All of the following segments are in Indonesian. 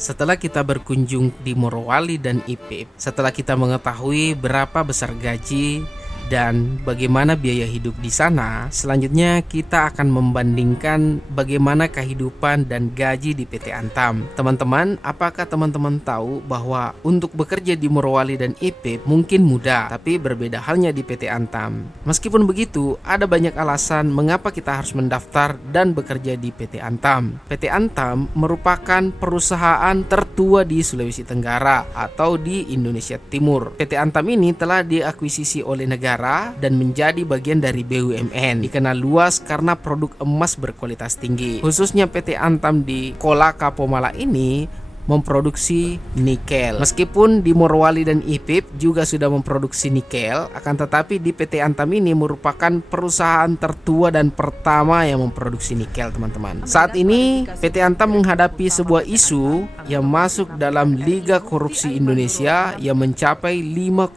Setelah kita berkunjung di Morowali dan Ipip, setelah kita mengetahui berapa besar gaji dan bagaimana biaya hidup di sana, selanjutnya kita akan membandingkan bagaimana kehidupan dan gaji di PT Antam. Teman-teman, apakah teman-teman tahu bahwa untuk bekerja di Morowali dan Ipip mungkin mudah, tapi berbeda halnya di PT Antam. Meskipun begitu, ada banyak alasan mengapa kita harus mendaftar dan bekerja di PT Antam. PT Antam merupakan perusahaan tertua di Sulawesi Tenggara atau di Indonesia Timur. PT Antam ini telah diakuisisi oleh negara dan menjadi bagian dari BUMN. Dikenal luas karena produk emas berkualitas tinggi. Khususnya PT Antam di Kolaka Pomala ini memproduksi nikel. Meskipun di Morowali dan Ipip juga sudah memproduksi nikel, akan tetapi di PT Antam ini merupakan perusahaan tertua dan pertama yang memproduksi nikel, teman-teman. Saat ini PT Antam menghadapi sebuah isu yang masuk dalam Liga Korupsi Indonesia yang mencapai 5,9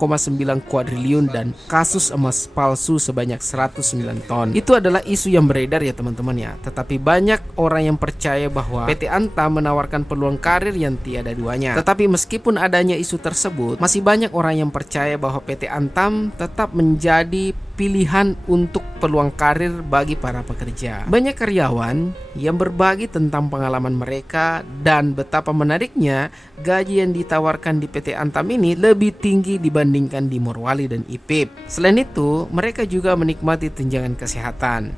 kuadriliun dan kasus emas palsu sebanyak 109 ton. Itu adalah isu yang beredar ya teman-teman ya. Tetapi banyak orang yang percaya bahwa PT Antam menawarkan peluang karir yang tiada duanya. Tetapi meskipun adanya isu tersebut, masih banyak orang yang percaya bahwa PT Antam tetap menjadi pilihan untuk peluang karir bagi para pekerja. Banyak karyawan yang berbagi tentang pengalaman mereka dan betapa menariknya gaji yang ditawarkan di PT Antam ini lebih tinggi dibandingkan di Morowali dan Ipip. Selain itu, mereka juga menikmati tunjangan kesehatan,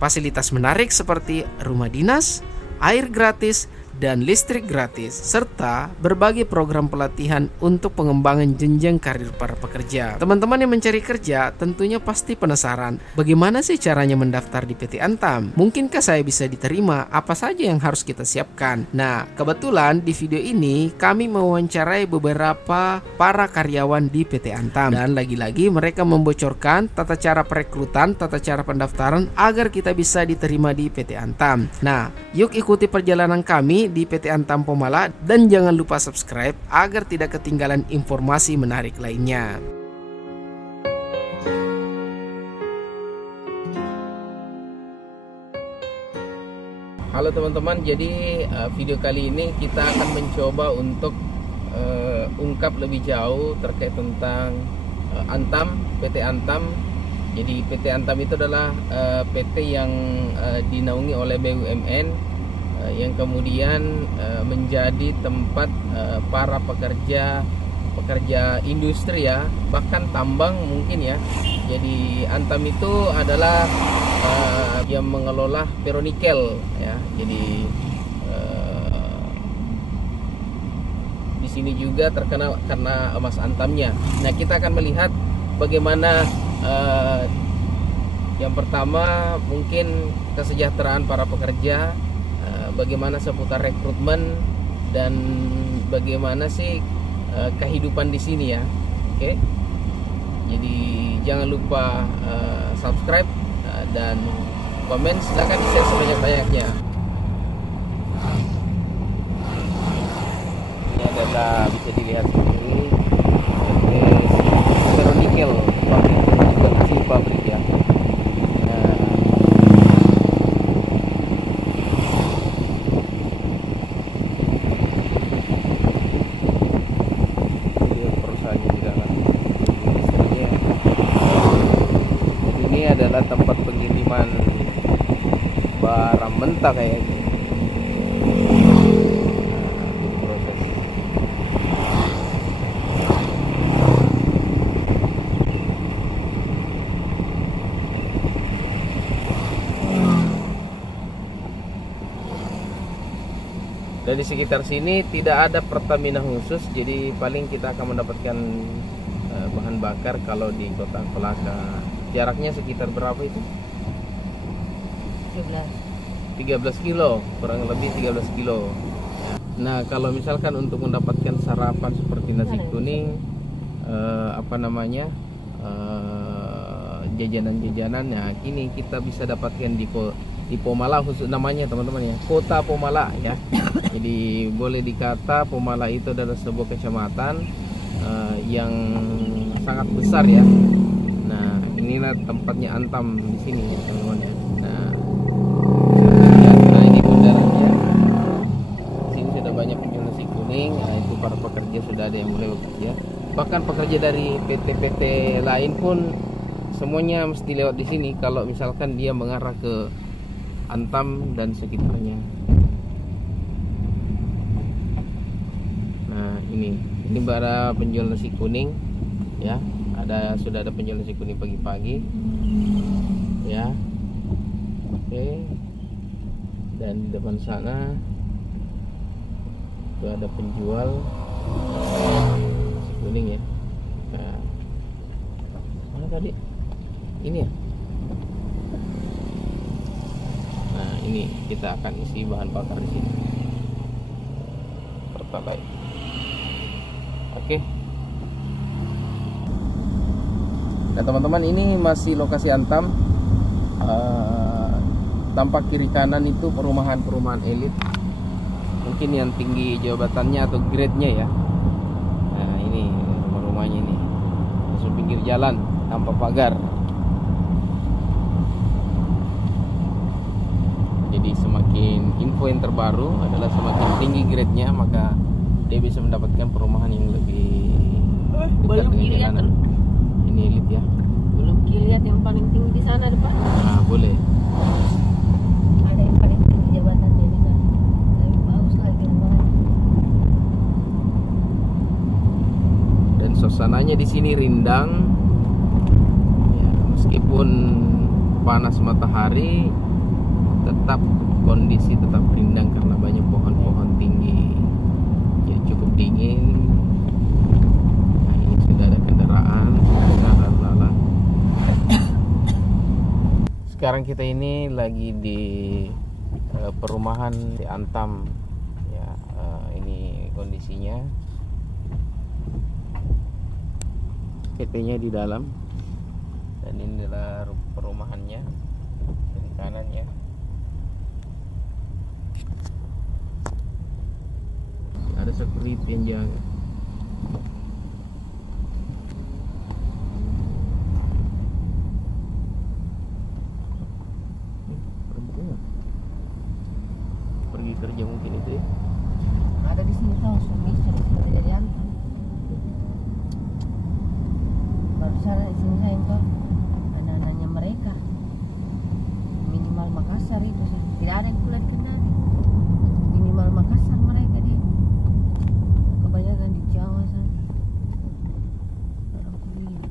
fasilitas menarik seperti rumah dinas, air gratis, dan listrik gratis, serta berbagai program pelatihan untuk pengembangan jenjang karir para pekerja. Teman-teman yang mencari kerja tentunya pasti penasaran, bagaimana sih caranya mendaftar di PT Antam? Mungkinkah saya bisa diterima? Apa saja yang harus kita siapkan? Nah, kebetulan di video ini kami mewawancarai beberapa para karyawan di PT Antam, dan lagi-lagi mereka membocorkan tata cara perekrutan, tata cara pendaftaran agar kita bisa diterima di PT Antam. Nah, yuk ikuti perjalanan kami di PT Antam Pomala dan jangan lupa subscribe agar tidak ketinggalan informasi menarik lainnya. Halo teman-teman, jadi video kali ini kita akan mencoba untuk ungkap lebih jauh terkait tentang Antam, PT Antam. Jadi PT Antam itu adalah PT yang dinaungi oleh BUMN yang kemudian menjadi tempat para pekerja industri ya, bahkan tambang mungkin ya. Jadi Antam itu adalah yang mengelola ferronikel ya. Jadi di sini juga terkenal karena emas Antamnya. Nah, kita akan melihat bagaimana yang pertama mungkin kesejahteraan para pekerja, bagaimana seputar rekrutmen, dan bagaimana sih kehidupan di sini ya. Oke. Jadi jangan lupa subscribe dan komen, silahkan di-share sebanyak-banyaknya. Ini adalah bisa dilihat sendiri ferronikel pabrik, juga mesin pabrik ya. Adalah tempat pengiriman barang mentah kayaknya. Proses. Dan di sekitar sini tidak ada Pertamina khusus, jadi paling kita akan mendapatkan bahan bakar kalau di kota Kolaka. Jaraknya sekitar berapa itu? 13 kilo, kurang lebih 13 kilo. Nah, kalau misalkan untuk mendapatkan sarapan seperti nasi kuning, jajanan-jajanan, nah kini kita bisa dapatkan di Pomala, khusus namanya teman-teman ya, Kota Pomala ya. Jadi boleh dikata Pomala itu adalah sebuah kecamatan yang sangat besar ya. Nah, inilah tempatnya Antam di sini teman-teman ya. Nah, ini bundarannya. Di sini sudah banyak penjual nasi Kuning. Nah, itu para pekerja sudah ada yang mulai bekerja. Bahkan pekerja dari PT-PT lain pun semuanya mesti lewat di sini kalau misalkan dia mengarah ke Antam dan sekitarnya. Nah, ini para penjual nasi kuning ya. Sudah ada penjual nasi kuning pagi-pagi ya. Oke. Dan di depan sana itu ada penjual nasi kuning ya. Nah, mana tadi? Ini ya. Nah, ini kita akan isi bahan bakar di sini. Pertalite. Oke. Nah, teman-teman, ini masih lokasi Antam. Tampak kiri kanan itu perumahan-perumahan elit. Mungkin yang tinggi jabatannya atau grade-nya ya. Nah, ini rumah-rumahnya ini. Masuk pinggir jalan tanpa pagar. Jadi semakin info yang terbaru adalah semakin tinggi grade-nya, maka dia bisa mendapatkan perumahan yang lebih dekat dengan jalanan. Ini elit ya. Belum lihat yang paling tinggi di sana depan. Nah, boleh. Ada yang paling tinggi jabatannya di sana. Lebih bagus lagi rumahnya. Dan suasananya di sini rindang. Ya, meskipun panas matahari, tetap kondisi tetap rindang karena banyak pohon-pohon tinggi. Ya, cukup dingin. Nah, ini sudah ada kendaraan, lalu-lalang. Sekarang kita ini lagi di perumahan di Antam ya. Ini kondisinya. PT-nya di dalam dan ini adalah perumahannya dari kanannya. Ada security yang jaga. Pergi kerja mungkin itu ya. Ada di sini tahu suami istri kerja di Antam. Baru sana di sini saya tahu anak-anaknya mereka minimal Makassar itu sih. Tidak ada yang kuliah di Kendari. Minimal Makassar mereka dia. Kebanyakan di Jawa sana. Orang kuliah.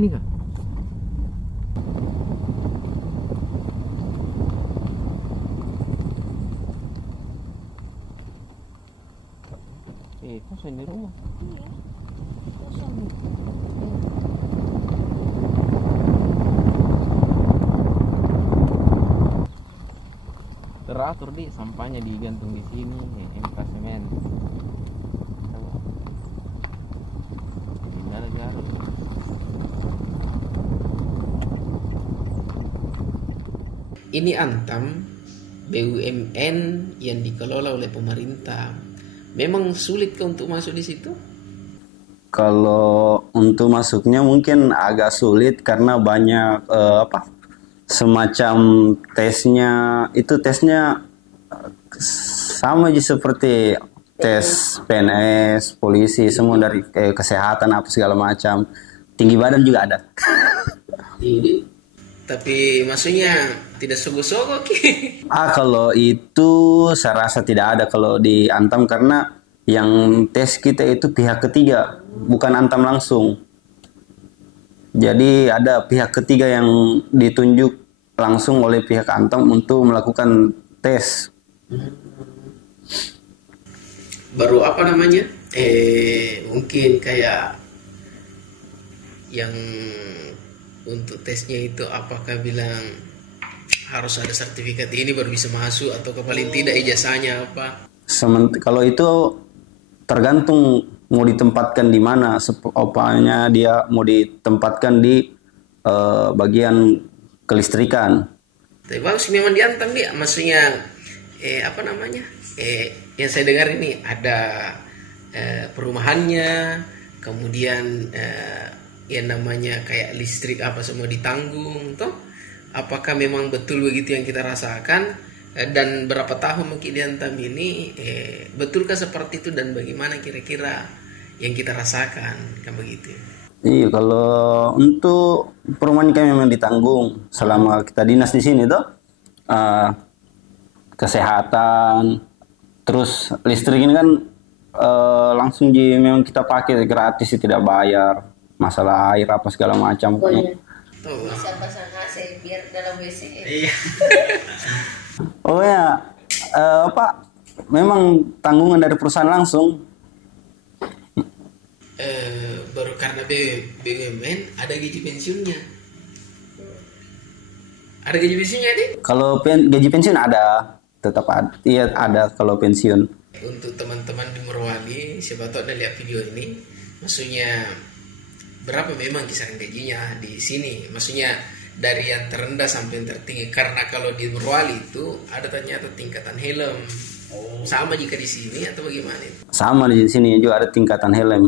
Ini kah? Kosan di rumah. Iya. Kosan. Teratur di sampahnya digantung di sini, MK Semen. Pindah Garut. Ini Antam, BUMN yang dikelola oleh pemerintah. Memang sulit untuk masuk di situ? Kalau untuk masuknya mungkin agak sulit karena banyak semacam tesnya. Itu tesnya sama aja seperti tes PNS, polisi, semua dari kesehatan apa segala macam. Tinggi badan juga ada. Tapi maksudnya tidak sogok-sogok. Kalau itu saya rasa tidak ada kalau di Antam karena yang tes kita itu pihak ketiga, bukan Antam langsung. Jadi ada pihak ketiga yang ditunjuk langsung oleh pihak Antam untuk melakukan tes. Baru apa namanya? Mungkin kayak yang untuk tesnya itu apakah bilang harus ada sertifikat ini baru bisa masuk, atau paling tidak ijazahnya apa? Kalau itu tergantung mau ditempatkan di mana. Opanya dia mau ditempatkan di bagian kelistrikan. Tapi bagus memang diantam dia, maksudnya apa namanya? Yang saya dengar ini ada perumahannya, kemudian yang namanya kayak listrik apa semua ditanggung, toh? Apakah memang betul begitu yang kita rasakan? Dan berapa tahun mungkin diantam ini, betulkah seperti itu, dan bagaimana kira-kira yang kita rasakan, kan begitu? Iya, kalau untuk perumahan kami memang ditanggung selama kita dinas di sini tuh. Kesehatan, terus listrik ini kan langsung memang kita pakai gratis, tidak bayar. Masalah air apa segala macam. Bisa pasang AC biar dalam WC. Iya. Oh ya, memang tanggungan dari perusahaan langsung. Baru karena BUMN ada gaji pensiunnya. Ada gaji pensiunnya nih? Kalau gaji pensiun ada, tetap ada. Iya, ada kalau pensiun. Untuk teman-teman di Morowali, siapa tahu ada lihat video ini, maksudnya berapa memang kisaran gajinya di sini? Maksudnya dari yang terendah sampai yang tertinggi. Karena kalau di Morowali itu ada ternyata tingkatan helm. Sama jika di sini atau bagaimana itu? Sama di sini juga ada tingkatan helm.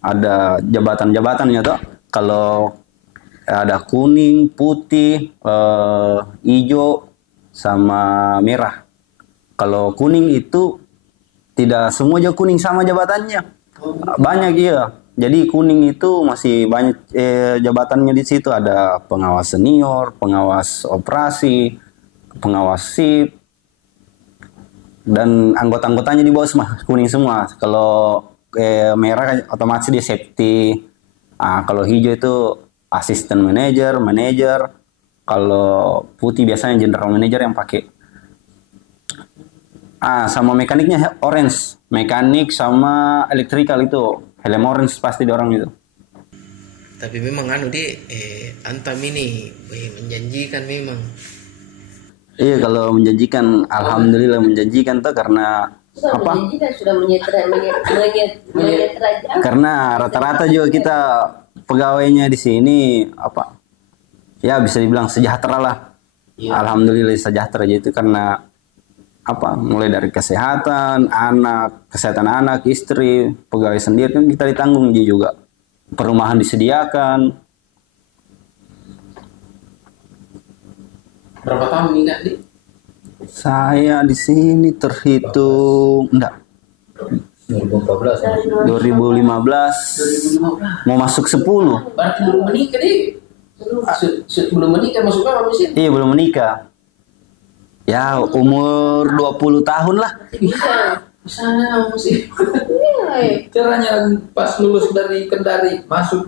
Ada jabatan-jabatannya tuh. Kalau ada kuning, putih, hijau, sama merah. Kalau kuning itu tidak semua juga kuning sama jabatannya. Banyak iya. Jadi kuning itu masih banyak jabatannya di situ. Ada pengawas senior, pengawas operasi, pengawas SIP, dan anggota-anggotanya di bawah semua kuning semua. Kalau merah otomatis dia safety. Kalau hijau itu asisten manager. Kalau putih biasanya general manager yang pakai. Sama mekaniknya orange. Mekanik sama elektrikal itu helm orange pasti di orang itu. Tapi memang Antam ini menjanjikan memang. Iya, kalau menjanjikan, alhamdulillah menjanjikan tuh karena apa? Sudah menyetra Karena rata-rata juga kita pegawainya di sini apa? Ya bisa dibilang sejahtera lah. Ya. Alhamdulillah sejahtera itu karena apa? Mulai dari kesehatan anak, istri, pegawai sendiri kan kita ditanggung juga. Perumahan disediakan. Berapa tahun nikah, Dik? Saya di sini terhitung 2015 mau masuk 10. Berarti belum menikah, Dik. Sebelum menikah masuk apa sih? Iya, belum menikah. Ya, umur 20 tahun lah. Bisa masih. Caranya pas lulus dari Kendari masuk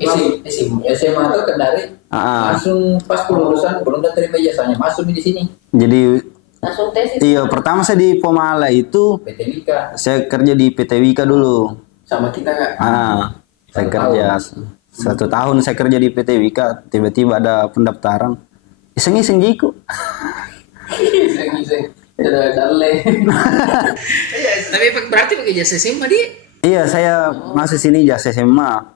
SMA atau Kendari, langsung pas kelulusan belum terima ijazahnya masuk di sini. Jadi langsung tes. Iya, pertama saya di Pomala itu PT Wika. Saya kerja di PT Wika dulu. Sama kita nggak? Saya kerja 1 tahun saya kerja di PT Wika, tiba-tiba ada pendaftaran. Iseng-iseng jiku. Iseng-iseng. Tapi berarti pakai jasa SMA dia? Iya, saya masuk sini jasa SMA.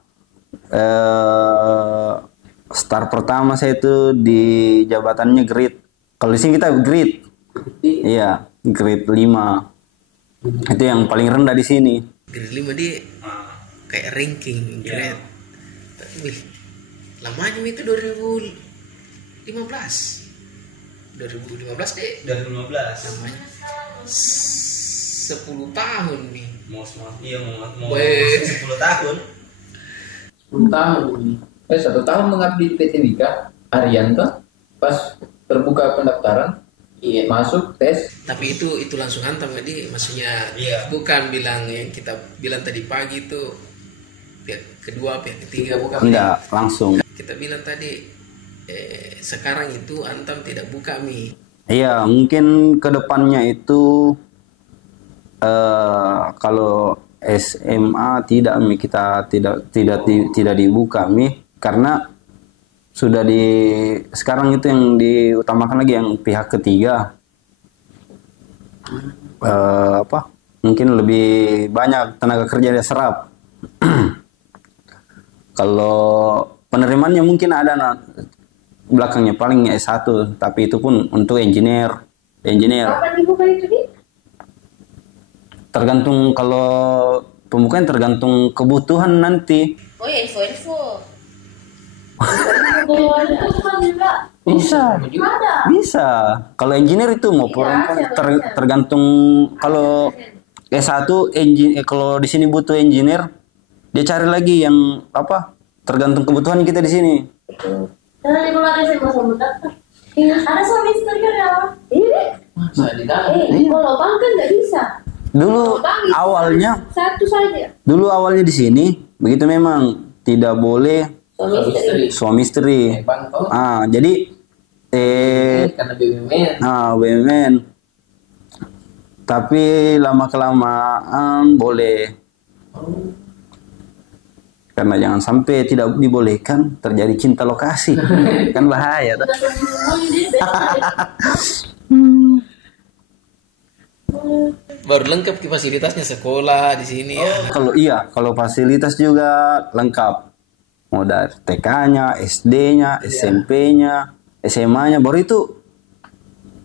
Start pertama saya itu di jabatannya grade. Kalau di sini kita grade. Iya, grade 5. Itu yang paling rendah di sini. Grade 5 dia kayak ranking grade. Wih, lamanya itu 2015 deh. 2015. Namanya 10 tahun nih. Mau 10 tahun. 10 tahun nih. 1 tahun mengabdi di PT Wika, Arianto, pas terbuka pendaftaran, masuk tes. Tapi itu langsung hantam tadi, maksudnya bukan bilang yang kita bilang tadi pagi itu pihak kedua, pihak ketiga, bukan. Enggak, langsung. Kita bilang tadi sekarang itu Antam tidak buka Mi. Iya, mungkin kedepannya itu kalau SMA tidak Mi, kita tidak dibuka Mi, karena sudah sekarang itu yang diutamakan lagi yang pihak ketiga. Mungkin lebih banyak tenaga kerja dia serap. Kalau penerimaannya mungkin ada belakangnya paling S1, tapi itu pun untuk engineer. Kapan dibuka itu nih? Tergantung, kalau pembukaan tergantung kebutuhan nanti. Oh ya, info-info. Bisa. Kalau engineer itu mau tergantung. Kalau S1 kalau di sini butuh engineer, dia cari lagi yang tergantung kebutuhan kita di sini. Karena kalau ada saya mau daftar. Ada suami istri kan ya? Iya. Kalau bank kan nggak bisa. Dulu awalnya Satu saja. Dulu awalnya di sini begitu, memang tidak boleh suami istri. Jadi karena BUMN. BUMN. Tapi lama kelamaan boleh. Karena jangan sampai tidak dibolehkan terjadi cinta lokasi. Kan bahaya. Baru lengkap ke fasilitasnya sekolah di sini ya. Kalau fasilitas juga lengkap. Mau dari TK-nya, SD-nya, SMP-nya, SMA-nya, baru itu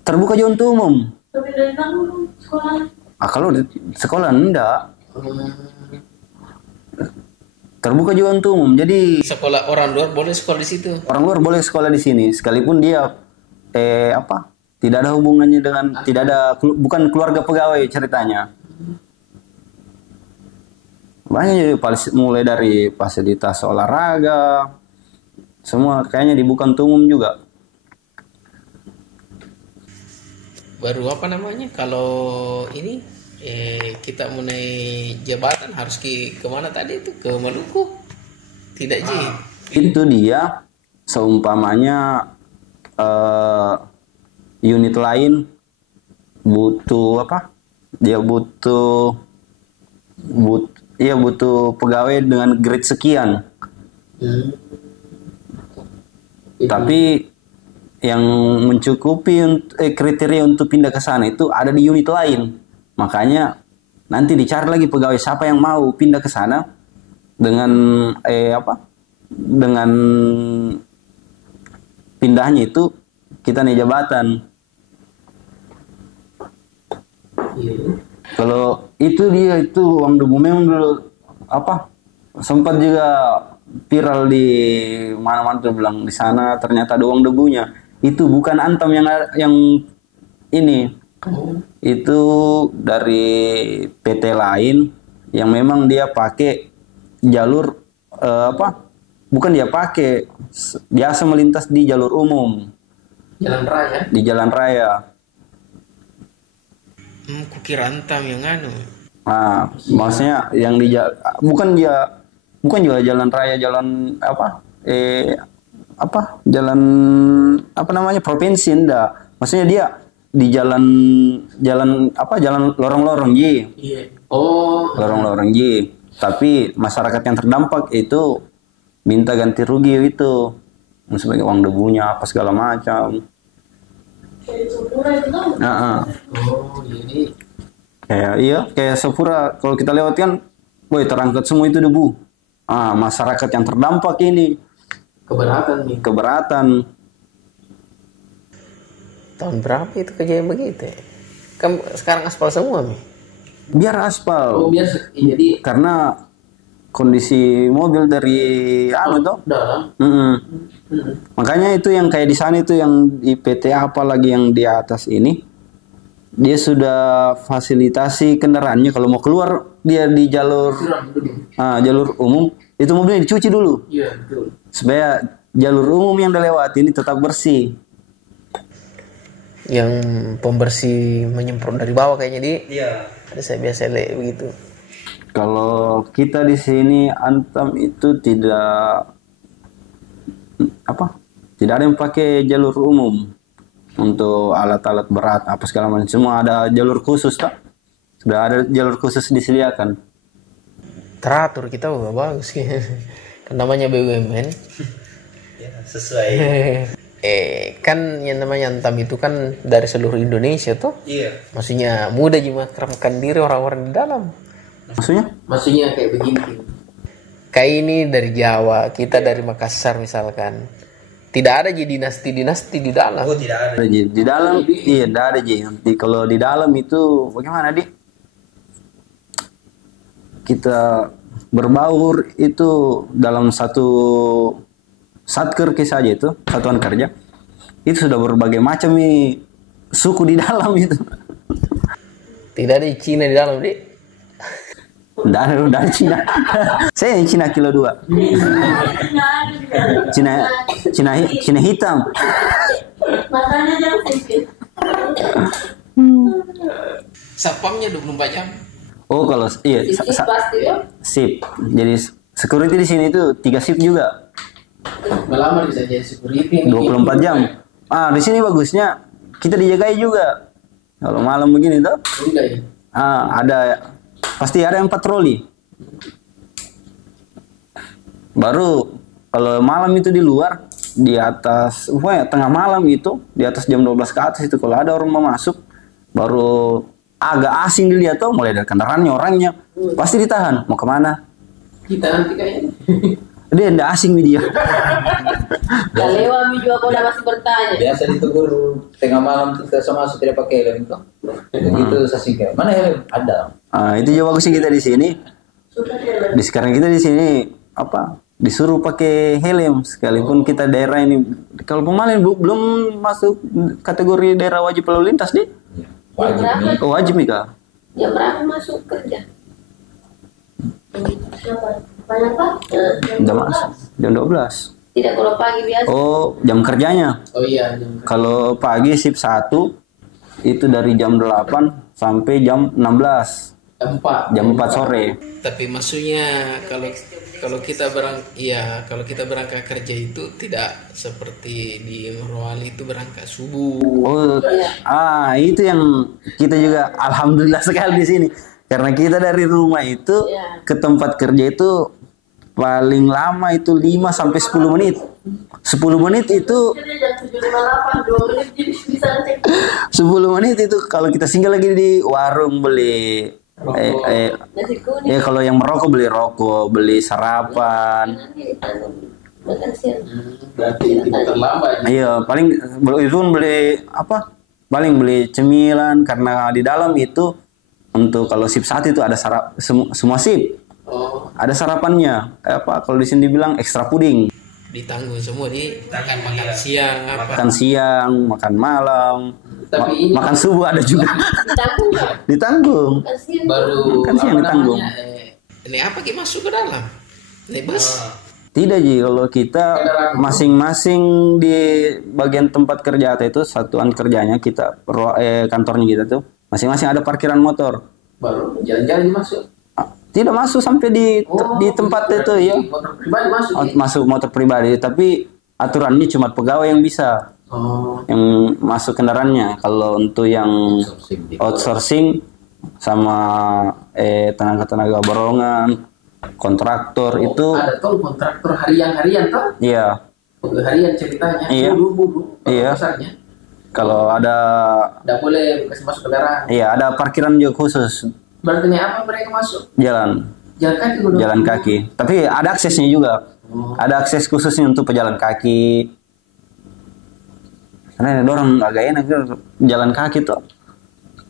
terbuka juga untuk umum. Tapi dari kamu sekolah? Kalau di sekolah enggak. Terbuka juga untuk umum. Jadi Sekolah orang luar boleh sekolah di situ. orang luar boleh sekolah di sini, sekalipun dia tidak ada hubungannya dengan, bukan keluarga pegawai ceritanya. Banyak, jadi mulai dari fasilitas olahraga, semua kayaknya dibuka untuk umum juga. Baru kalau ini kita mau naik jabatan harus kemana tadi itu, ke Maluku? Tidak Ji? Itu dia seumpamanya unit lain butuh dia butuh pegawai dengan grade sekian. Tapi yang mencukupi kriteria untuk pindah ke sana itu ada di unit lain. Makanya nanti dicari lagi pegawai siapa yang mau pindah ke sana dengan dengan pindahnya itu kita naik jabatan. Kalau itu uang debu memang dulu sempat juga viral di mana-mana tuh, bilang di sana ternyata ada uang debunya. Itu bukan Antam yang ini. Itu dari PT lain yang memang dia pakai jalur bukan dia pakai, biasa melintas di jalur umum. Jalan raya. Di jalan raya. Kukira Antam yang Maksudnya yang bukan juga jalan raya, jalan jalan provinsi, enggak. Maksudnya dia di jalan lorong-lorong Ji. Iya. Lorong-lorong Ji. Tapi masyarakat yang terdampak itu minta ganti rugi itu sebagai uang debunya apa segala macam. Jadi kayak Sepura kalau kita lewat kan, terangkat semua itu debu. Masyarakat yang terdampak ini keberatan. Tahun berapa itu kejadian begitu? Kan sekarang aspal semua nih. Biar aspal. Jadi karena kondisi mobil dari makanya itu yang kayak di sana itu yang di PT apalagi yang di atas ini, dia sudah fasilitasi kendaraannya kalau mau keluar dia di jalur umum itu mobilnya dicuci dulu. Iya, betul. Supaya jalur umum yang dilewati ini tetap bersih. Yang pembersih menyemprot dari bawah kayaknya Iya. Ada saya biasa lihat begitu. Kalau kita di sini Antam itu tidak ada yang pakai jalur umum untuk alat-alat berat apa segala macam, semua ada jalur khusus tak? Sudah ada jalur khusus disediakan. Teratur kita bagus kan namanya BUMN. Ya, sesuai. Kan yang namanya Antam itu kan dari seluruh Indonesia tuh. Iya. Maksudnya mudah makrabkan diri orang-orang di dalam. Maksudnya kayak begini. Kayak ini dari Jawa, kita dari Makassar misalkan. Tidak ada jadi dinasti-dinasti di dalam. Oh, tidak ada. Di dalam, iya, tidak ada Ji. Kalau di dalam itu bagaimana Di? Kita berbaur itu dalam satu satker saja itu, satuan kerja. Itu sudah berbagai macam nih suku di dalam itu. Tidak ada Cina di dalam, Dik. Tidak ada Cina. Saya yang Cina kilo 2. Cina hitam. Makanya jangan sedikit. Satpamnya 24 jam. Oh, kalau iya Pasti ya. sip. Jadi security di sini itu 3 shift juga. Lama bisa jadi security. 24 jam. Di sini bagusnya kita dijagai juga. Kalau malam begini tuh, Enggak ya? ada pasti ada yang patroli. Baru kalau malam itu di luar, di atas, tengah malam itu, di atas jam 12 ke atas itu kalau ada orang mau masuk, baru agak asing dilihat tuh, mulai dari kendaraannya, orangnya, pasti ditahan. Mau kemana? Kita nanti kayaknya. Dia tidak asing dia. Gak lewat juga kalau masih bertanya. Biasa ditegur tengah malam tuh sama masuk tidak pakai helm tuh. Begitu sasing kayak mana helm? Ada. Itu juga bagusnya kita di sini. Di sekarang kita di sini disuruh pakai helm sekalipun kita daerah ini. Kalau pemain belum masuk kategori daerah wajib lalu lintas deh. Wajib nih. Oh, wajib nih Kak. Jam berapa masuk kerja? Banyak Pak? Jam 12. Tidak kalau pagi biasa. Oh, jam kerjanya. Oh iya. Kalau pagi shift 1 itu dari jam 8 sampai jam 16. Jam 4 sore. Tapi maksudnya kalau kita berangkat kerja itu tidak seperti di Morowali itu berangkat subuh. Oh, itu yang kita juga alhamdulillah sekali di sini. Karena kita dari rumah itu ke tempat kerja itu paling lama itu 5 sampai 10 menit. 10 menit itu 10 menit itu kalau kita singgah lagi di warung beli Nasi kuning. kalau yang merokok beli rokok, beli sarapan. Makan siang. Berarti tidak terlambat. Iya, paling itu beli paling beli cemilan karena di dalam itu untuk kalau shift 1 itu ada semua shift. Oh. Ada sarapannya. Kalau di sini dibilang ekstra puding. Ditanggung semua makan siang Makan siang, makan malam. Tapi ini Makan subuh ada juga. Ditanggung nggak? Ditanggung. Makan siang. baru Kan siang ditanggung. Ini apa masuk ke dalam? Ini bus. Tidak Ji, kalau kita masing-masing di bagian tempat kerja itu satuan kerjanya kita kantornya kita tuh masing-masing ada parkiran motor. baru jalan-jalan masuk. Tidak masuk sampai di tempat itu ya. Motor pribadi masuk. Masuk motor pribadi, tapi aturannya cuma pegawai yang bisa. Yang masuk kendaraannya. Kalau untuk yang outsourcing sama tenaga-tenaga borongan, kontraktor itu. Ada tuh kontraktor harian tuh? Iya. Harian ceritanya. Iya. Bubu. Iya. Besarnya. Kalau ada. Tidak boleh kasih masuk kendaraan. Iya, ada parkiran juga khusus. Berarti ini apa mereka masuk? Jalan Jalan kaki. Jalan kaki. Tapi ada aksesnya juga. Ada akses khususnya untuk pejalan kaki. Karena ada orang agak enak jalan kaki tuh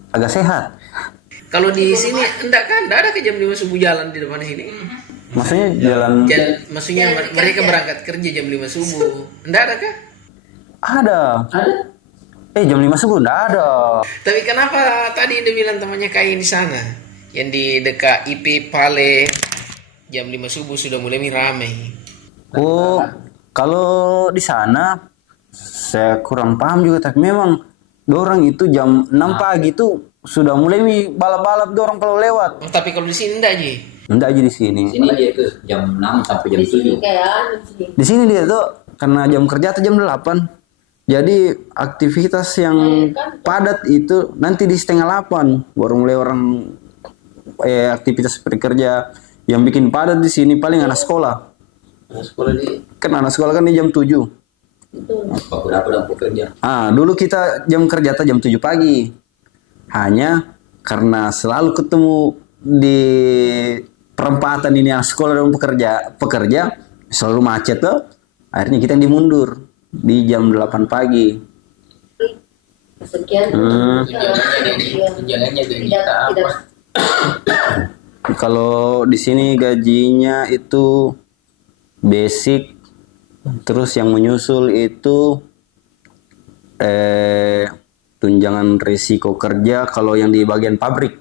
agak sehat. Kalau di sini enggak ada ke jam 5 subuh jalan di depan sini. Maksudnya jalan. Maksudnya mereka berangkat kerja jam 5 subuh. Enggak ada kah? Ada. Jam 5 subuh enggak ada. Tapi kenapa tadi dia bilang temannya kayak di sana? Yang di dekat IP Pale jam 5 subuh sudah mulai ramai. Oh, kalau di sana saya kurang paham juga, tapi memang dorang itu jam 6 pagi itu sudah mulai balap-balap dorang kalau lewat. Tapi kalau di sini enggak Ji. Enggak aja di sini. Sini dia itu jam 6 sampai jam Di sini 7. kayak Di sini dia tuh karena jam kerja tuh jam 8. Jadi aktivitas yang padat itu nanti di setengah 8 baru mulai orang aktivitas seperti kerja. Yang bikin padat di sini paling anak sekolah. Anak sekolah di Kan anak sekolah kan di jam 7. Apa berapa dalam pekerja? Dulu kita jam kerja jam 7 pagi. Hanya karena selalu ketemu di perempatan ini anak sekolah dan pekerja selalu macet tuh. Akhirnya kita dimundur di jam 8 pagi. Sekian. tunjangannya gaji kita apa? Kalau di sini gajinya itu basic, terus yang menyusul itu tunjangan risiko kerja. Kalau yang di bagian pabrik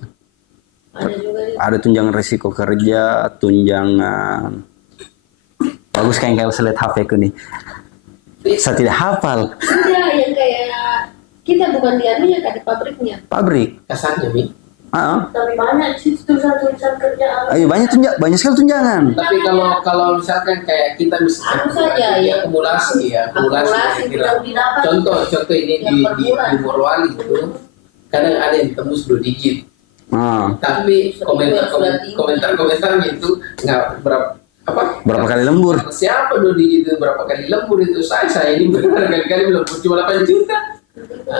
Ada juga nih. ada tunjangan risiko kerja, tunjangan bagus kayak slide HP ku nih. Saya tidak hafal. Iya, yang kayak kita bukan di anunya, kan di pabriknya. Pabrik. Kasarnya Mi. Tapi banyak sih tulisan kerja. Ayo banyak sekali tunjangan. Tapi kalau misalkan kayak kita bisa Anu saja, ya. akumulasi Akumulasi, kira-kira. kita dapat. Contoh ini Yang per di bulan. Morowali itu kadang ada yang tembus 2 digit. Ah, Tapi Sudah komentarnya itu nggak berapa kali lembur? siapa 2 digit itu berapa kali lembur itu saya ini benar kali lembur cuma 8 juta.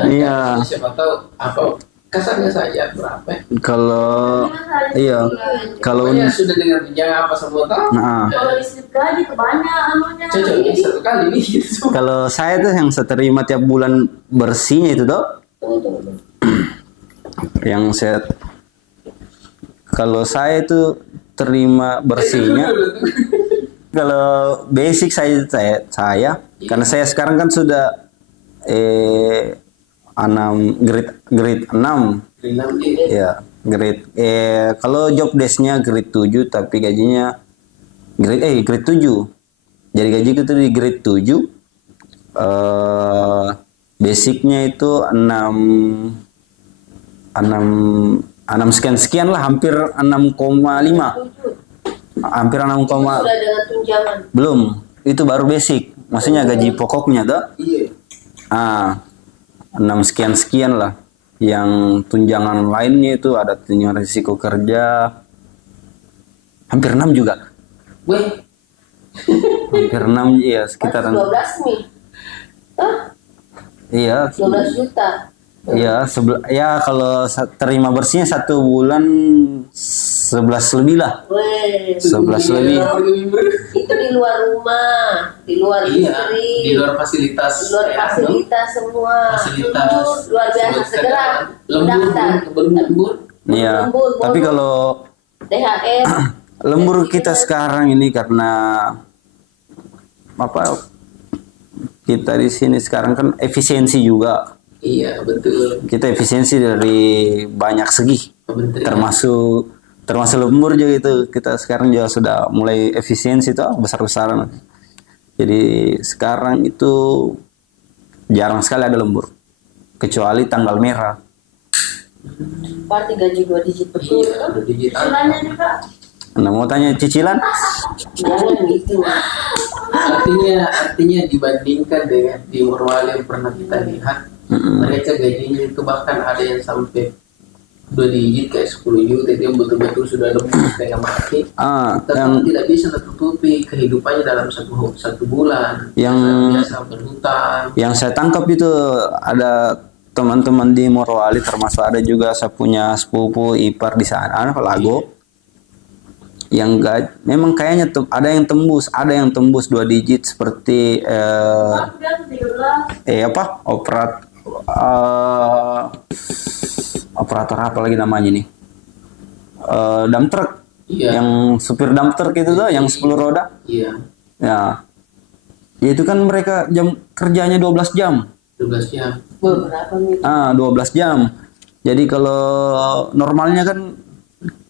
Iya. Siapa tahu apa kasarnya saja berapa? Kalau kalau Pokoknya sudah dengan tunjangan apa semua tahu. nah, Kalau dislip gaji kebanyak anunya. Cocok ini 1 kali nih gitu. kalau saya tuh yang saya terima tiap bulan bersihnya itu tuh yang saya kalau saya itu terima bersihnya kalau basic saya karena saya sekarang kan sudah 6 grade 6 ya grade kalau job desk-nya grade 7 tapi gajinya grade 7. Jadi gaji itu di grade 7. Basicnya itu 6 sekian lah, hampir 6,5. Hampir 6, Sudah dengan tunjangan. belum. Itu baru basic. Maksudnya gaji pokoknya tuh. Iya. 6 sekian lah. Yang tunjangan lainnya itu ada tunjangan risiko kerja. Hampir 6 juga. Weh, Hampir 6 ya sekitaran. 12 nih. Hah? Iya. 12 juta. Iya, ya kalau terima bersihnya 1 bulan 11 lebih lah. Weh, 11 lebih. itu di luar rumah, di luar Iya, istri, di luar fasilitas. di luar fasilitas semua. Fasilitas. Luar biasa, segera daftar. Lembur. Iya. Lembur, Tapi bonus. kalau THR. lembur kita sekarang ini karena apa? Kita di sini sekarang kan efisiensi juga. Iya, betul. Kita efisiensi dari banyak segi. Betul. Termasuk lembur juga itu. Kita sekarang juga sudah mulai efisiensi tuh besar-besaran. Jadi sekarang itu jarang sekali ada lembur. Kecuali tanggal merah. Berarti gaji 2 digit betul. Iya, udah digital. Istilahnya juga. Nah, mau tanya cicilan? Jangan gitu. Artinya dibandingkan dengan di Morowali yang pernah kita lihat, mereka gajinya itu bahkan ada yang sampai 2 digit kayak 10 juta, dia betul-betul sudah lembur setengah mati. Tapi Yang tidak bisa menutupi kehidupannya dalam satu bulan. Yang biasa berhutang. yang saya tangkap itu ada teman-teman di Morowali, termasuk ada juga saya punya sepupu ipar di sana, Lago. Yang memang kayaknya ada yang tembus 2 digit seperti operator apa lagi namanya nih, dump truck. Iya. Yang supir dump truck itu tuh yang 10 roda. Iya, Ya itu kan mereka jam kerjanya 12 jam. 12 jam. Berapa nih? 12 jam. Jadi kalau normalnya kan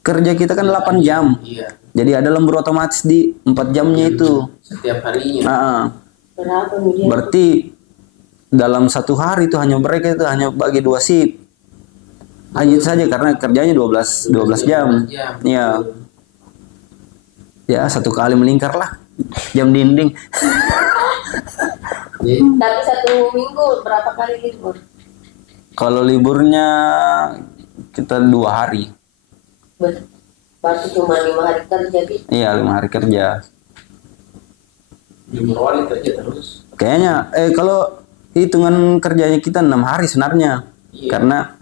kerja kita kan 8 jam. Iya. Jadi ada lembur otomatis di 4 jamnya itu. Setiap harinya. Berapa nih dia? Berarti dalam 1 hari itu mereka itu hanya bagi 2 shift. Hanya itu saja karena kerjanya 12 jam. Iya. Ya 1 kali melingkar lah. Jam dinding. Jadi, Tapi 1 minggu berapa kali libur? Kalau liburnya kita 2 hari. Berarti cuma 5 hari kerja gitu. Iya 5 hari kerja. Di Morowali kerja terus. Kayaknya kalau hitungan kerjanya kita 6 hari sebenarnya. Iya. Karena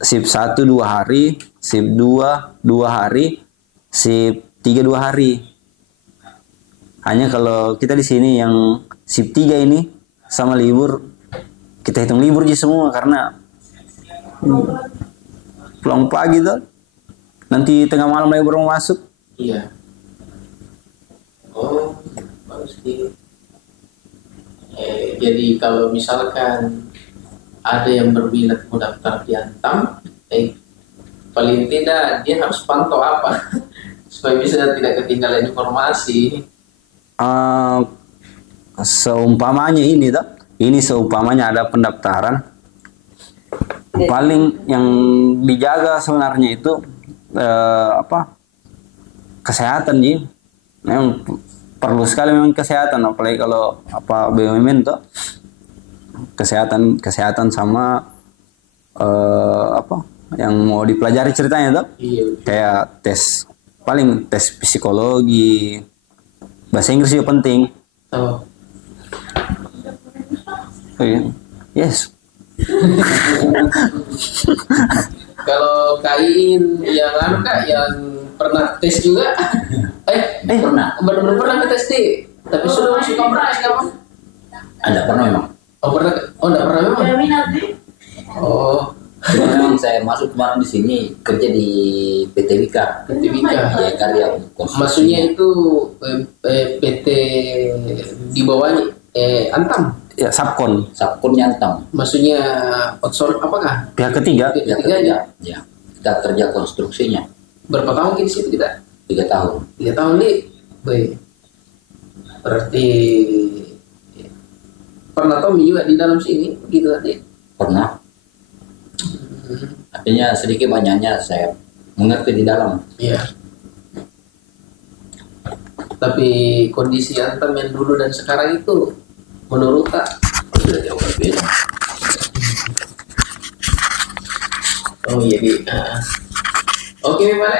shift 1 2 hari, shift 2 2 hari, shift 3 2 hari. Hanya kalau kita di sini yang shift 3 ini sama libur, kita hitung libur aja semua karena pulang pagi tuh. Nanti tengah malam lagi baru masuk. Iya. Oh, bagus sih. Jadi kalau misalkan ada yang berminat mau daftar di Antam, paling tidak dia harus pantau apa supaya bisa tidak ketinggalan informasi. Seumpamanya ini seumpamanya ada pendaftaran, paling yang dijaga sebenarnya itu kesehatan sih. Memang perlu sekali memang kesehatan, apalagi kalau BUMN tuh kesehatan sama yang mau dipelajari ceritanya tuh. Iya. Kayak paling tes psikologi, bahasa Inggris juga penting. Oh. Iya. Yes. Kalau Kain yang Kak yang pernah tes juga? Pernah. Belum pernah tes deh. Tapi sudah masuk kampus kapan? Ada pernah memang. Oh pernah? Oh enggak pernah memang? Ada minat nih. Oh. Cuma memang saya masuk kemarin di sini kerja di PT Wika. PT Wika. Ya karya konstruksi. Maksudnya itu PT di bawahnya Antam. Ya, Subkon. Sabkon Antam. Maksudnya outsource apakah? Pihak ketiga. Ya, Ketiga aja. Ya. Kita kerja konstruksinya Berapa tahun di situ kita? 3 tahun. 3 tahun nih. Baik. Berarti pernah Tommy juga di dalam sini gitu tadi. Pernah. Artinya sedikit banyaknya saya mengerti di dalam. Iya. Tapi kondisi Antam yang dulu dan sekarang itu menurut tak Sudah jauh berbeda. oh iya di oke Pak